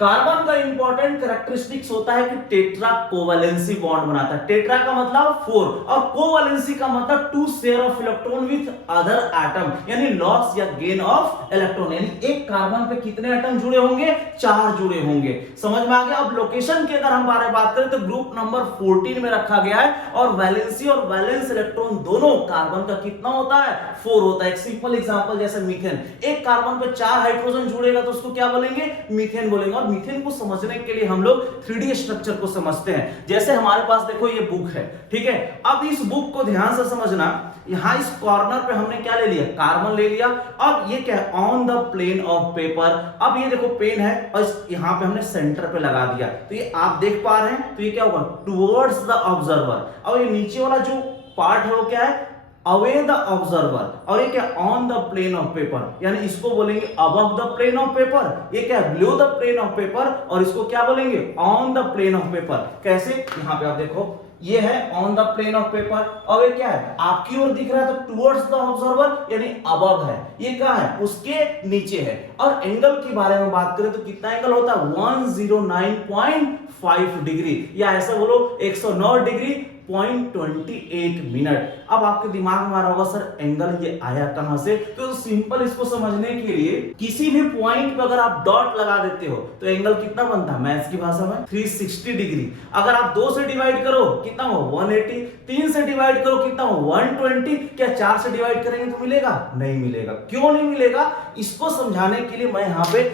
Carbon का important characteristics होता है कि टेट्रा कोवैलेंसी बॉन्ड बनाता है। टेट्रा का मतलब 4 और कोवैलेंसी का मतलब to share of electron with other atom, यानी लॉस या गेन ऑफ इलेक्ट्रॉन। यानी एक कार्बन पे कितने एटम जुड़े होंगे? 4 जुड़े होंगे। समझ में आ गया? अब लोकेशन की अगर हम बात करें तो ग्रुप नंबर 14 में रखा गया है और वैलेंसी और वैलेंस इलेक्ट्रॉन दोनों कार्बन का कितना होता है? 4 होता है। एक सिंपल एग्जांपल जैसे मीथेन, एक कार्बन पे 4 हाइड्रोजन जुड़ेगा तो उसको क्या बोलेंगे? मीथेन बोलेंगे। और मीथेन को समझने के लिए हम लोग 3D स्ट्रक्चर को समझते हैं। जैसे हमारे पास देखो ये बुक है, ठीक है। अब इस बुक को ध्यान से समझना, यहां इस कॉर्नर पे हमने क्या ले लिया? कार्बन ले लिया। अब ये क्या है? On the plane of paper. अब ये देखो पेन है और यहां पे हमने सेंटर पे लगा दिया, तो ये आप देख पा रहे हैं, तो ये क्या होगा? Towards the observer. और ये नीचे वाला जो पार्ट है वो क्या है? Away the observer. और ये क्या? On the plane of paper, यानी इसको बोलेंगे above the plane of paper. ये क्या है? Below the plane of paper. और इसको क्या बोलेंगे? On the plane of paper. कैसे? यहां पे आप देखो, ये है on the plane of paper और ये क्या है? आपकी ओर दिख रहा है तो टुवर्ड्स द ऑब्जर्वर, यानी अबव है। ये क्या है? उसके नीचे है। और एंगल के बारे में बात करें तो कितना एंगल होता है? 109.5 डिग्री, या ऐसा बोलो 109 डिग्री 0.28 मिनट। अब आपके दिमाग में आ रहा होगा सर एंगल ये आया कहां से? तो सिंपल इसको समझने के लिए किसी भी पॉइंट पे अगर आप डॉट लगा देते हो तो एंगल कितना बनता है मैथ्स की भाषा में? 360 डिग्री। अगर आप 2 से डिवाइड करो कितना हो? 180। 3 से डिवाइड करो कितना हो? 120। क्या 4 से डिवाइड करेंगे तो मिलेगा? नहीं मिलेगा। क्यों नहीं मिलेगा? इसको समझाने के लिए मैं यहां पे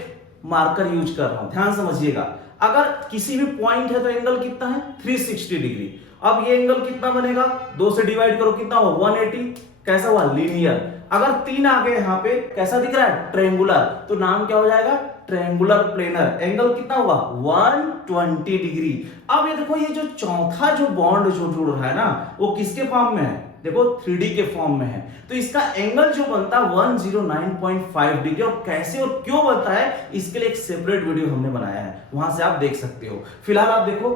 मार्कर यूज कर रहा हूं, ध्यान समझिएगा। अगर किसी भी पॉइंट है तो एंगल कितना है? 360 डिग्री। अब ये एंगल कितना बनेगा? 2 से डिवाइड करो कितना हो? 180। कैसा हुआ? लीनियर। अगर 3 आ गए यहां पे, कैसा दिख रहा है? ट्रायंगुलर। तो नाम क्या हो जाएगा? Triangular planar. एंगल कितना हुआ? 120 डिग्री। अब ये देखो, ये जो चौथा जो बॉन्ड जो जुड़ रहा है ना, वो किसके फॉर्म में है? देखो 3D के फॉर्म में है। तो इसका एंगल जो बनता है 109.5 डिग्री। और कैसे और क्यों बनता है इसके लिए एक सेपरेट वीडियो हमने बनाया है, वहां से आप देख सकते हो। फिलहाल आप देखो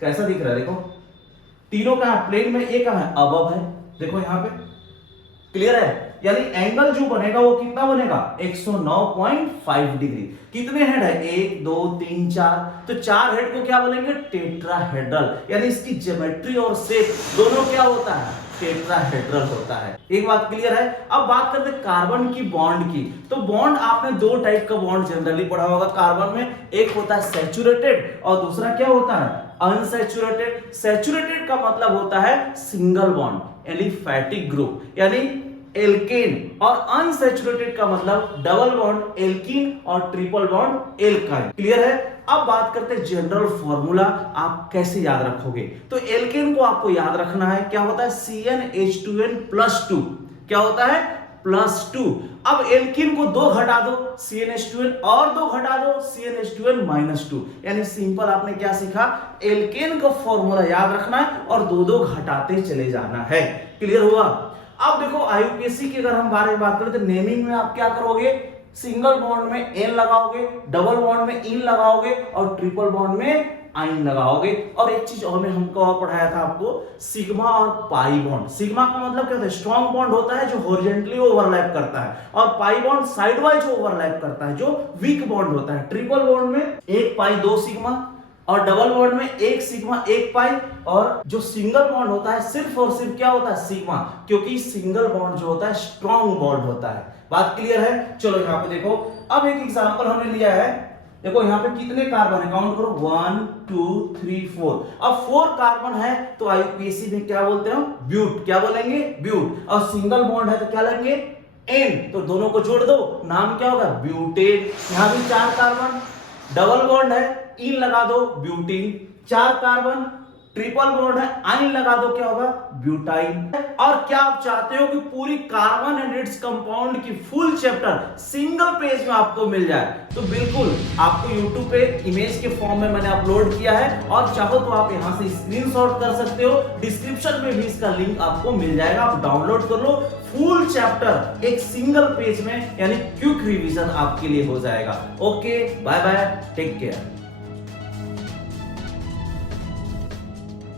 कैसा दिख रहा है। देखो तीनों का प्लेन में, एक है अबव है, देखो यहां पे क्लियर है। यानी एंगल जो बनेगा वो कितना बनेगा? 109.5 डिग्री। कितने हेड है? 1 2 3 4। तो 4 हेड को क्या बोलेंगे? टेट्राहेड्रल। यानी इसकी ज्योमेट्री और शेप दोनों क्या होता है? टेट्राहेड्रल होता है। एक बात क्लियर है। अब बात करते हैं कार्बन की बॉन्ड की। तो बॉन्ड आपने 2 टाइप का बॉन्ड जनरली पढ़ा होगा कार्बन में। एक होता है सैचुरेटेड और दूसरा क्या होता है? अनसैचुरेटेड। सैचुरेटेड का मतलब होता है सिंगल बॉन्ड, एलिफैटिक ग्रुप, यानी एल्केन। और अनसैचुरेटेड का मतलब डबल बॉन्ड, एल्कीन और ट्रिपल बॉन्ड, एल्काइन। क्लियर है? अब बात करते हैं जनरल फॉर्मूला आप कैसे याद रखोगे। तो एल्केन को आपको याद रखना है, क्या होता है? CnH2n+2। क्या होता है? +2। अब एल्कीन को 2 घटा दो, CnH2n, और 2 घटा दो, CnH2n-2। यानी सिंपल आपने क्या सीखा? एल्केन का फॉर्मूला याद रखना है और 2-2 घटाते चले जाना है। क्लियर हुआ? अब देखो IUPAC की अगर हम बारे में बात करें तो नेमिंग में आप क्या करोगे? सिंगल बॉन्ड में एन लगाओगे, डबल बॉन्ड में इन लगाओगे और ट्रिपल बॉन्ड में आइन लगाओगे। और एक चीज और हमको पढ़ाया था आपको, सिग्मा और पाई बॉन्ड। सिग्मा का मतलब क्या होता है? स्ट्रॉन्ग बॉन्ड होता है जो हॉरिजॉन्टली ओवरलैप करता है, और pi bond side wise overlap करता है जो वीक बॉन्ड होता है। ट्रिपल बॉन्ड में 1 पाई 2 सिग्मा, और डबल बॉन्ड में 1 सिग्मा 1 पाई, और जो सिंगल बॉन्ड होता है सिर्फ और सिर्फ क्या होता है? सिग्मा, क्योंकि सिंगल बॉन्ड जो होता है स्ट्रॉन्ग बॉन्ड होता है। बात क्लियर है? चलो यहां पे देखो, अब एक एग्जांपल हमने लिया है। देखो यहां पे कितने कार्बन है? काउंट करो, 1 2 3 4। अब 4 कार्बन है तो IUPAC में क्या बोलते हैं? ब्यूट। क्या बोलेंगे? ब्यूट। और सिंगल बॉन्ड है तो क्या लेंगे? एन। तो दोनों को जोड़ दो, नाम क्या होगा? ब्यूटेन। यहां भी 4 कार्बन, डबल बॉन्ड है, इन लगा दो, ब्यूटीन। 4 कार्बन, ट्रिपल बॉन्ड है, आइन लगा दो, क्या होगा? ब्यूटाइन। और क्या आप चाहते हो कि पूरी कार्बन एंड इट्स कंपाउंड की फुल चैप्टर सिंगल पेज में आपको मिल जाए? तो बिल्कुल आपको YouTube पे इमेज के फॉर्म में मैंने अपलोड किया है, और चाहो तो आप यहां से स्क्रीनशॉट कर सकते हो। डिस्क्रिप्शन में भी इसका लिंक आपको मिल जाएगा, आप डाउनलोड कर लो। फुल चैप्टर एक सिंगल पेज में, यानी क्विक रिवीजन आपके लिए हो जाएगा। Okay, bye bye, take care.